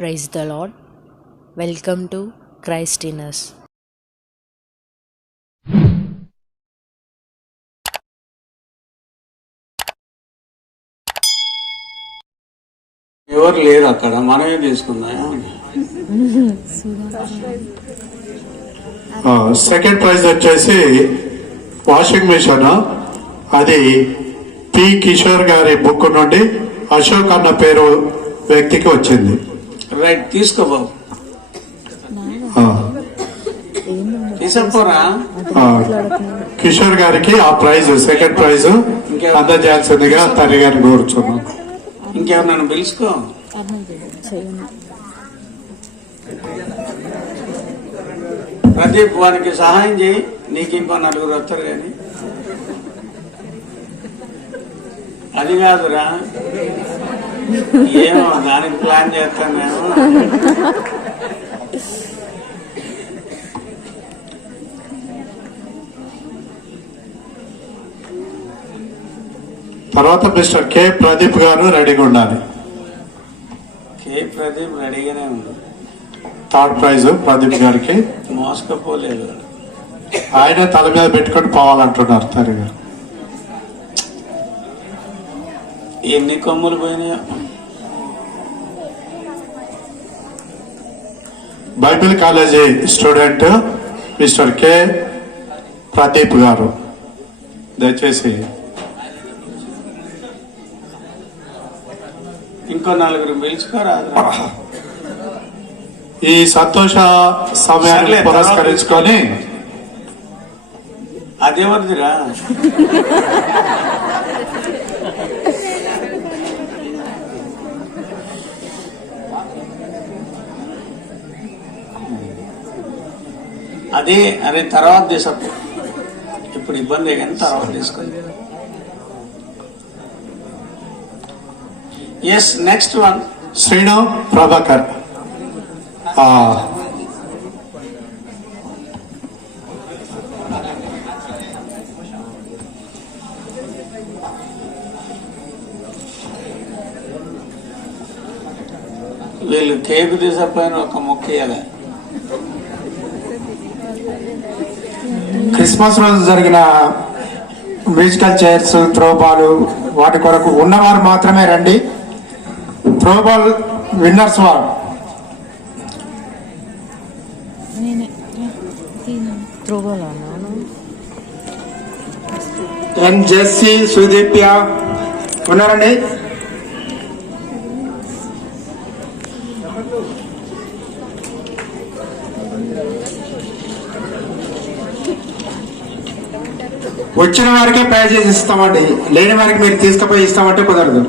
Praise the Lord. Welcome to Christ in Us. ఎవరు లేరు అక్కడ, మనమే తీసుకున్నాయా? సెకండ్ ప్రైజ్ వచ్చేసి వాషింగ్ మిషన్. అది పి కిషోర్ గారి బుక్ నుండి అశోక్ అన్న పేరు వ్యక్తికి వచ్చింది. రైట్, తీసుకో బాబు, తీసుకోరా. కిషోర్ గారికి ఆ ప్రైజ్, సెకండ్ ప్రైజ్ అందజేయాల్సిందిగా తల్లి గారిని కోరుచున్నాం. ఇంకెవరన్నా పిలుచుకో. ప్రదీప్, వానికి సహాయం చేయి, నీకు ఇంకో నలుగురు వస్తారు. కానీ అది కాదురా, ఏమో దానికి ప్లాన్ చేస్తానేమో. తర్వాత మిస్టర్ కె ప్రదీప్ గారు రెడీగా ఉండాలి. కె ప్రదీప్ రెడీగానే ఉంది. థర్డ్ ప్రైజ్ ప్రదీప్ గారికి. మోసుకపోలేదు, ఆయన తల మీద పెట్టుకొని పోవాలంటున్నారు తల్లి గారు. ఎన్ని కొమ్ములు పోయినాయో. Bible college student mister K Pradeep గారు, దయచేసి ఇంకో నలుగురు పిలుచుకోరాదు. ఈ సంతోష సమయాన్ని పురస్కరించుకొని. అదేవద్దురా, అరే తర్వాత తీసుకో, ఇప్పుడు ఇబ్బంది కానీ తర్వాత తీసుకోండి. Yes, next one Srinu Prabhakar. వీళ్ళు కేకు తీసపోయిన ఒక మొక్క ఇయ్యాలి. క్రిస్మస్ రోజు జరిగిన మ్యూజికల్ చైర్స్, త్రోబాల్ వాటి కొరకు ఉన్నవారు మాత్రమే రండి. త్రోబాల్ విన్నర్స్ వారు ఎన్ జెస్సీ, సుదీప్య ఉన్నారండి. వచ్చిన వారికే ప్రైజెస్ ఇస్తామండి, లేని వారికి మీరు తీసుకుపోయి ఇస్తామంటే కుదరదు.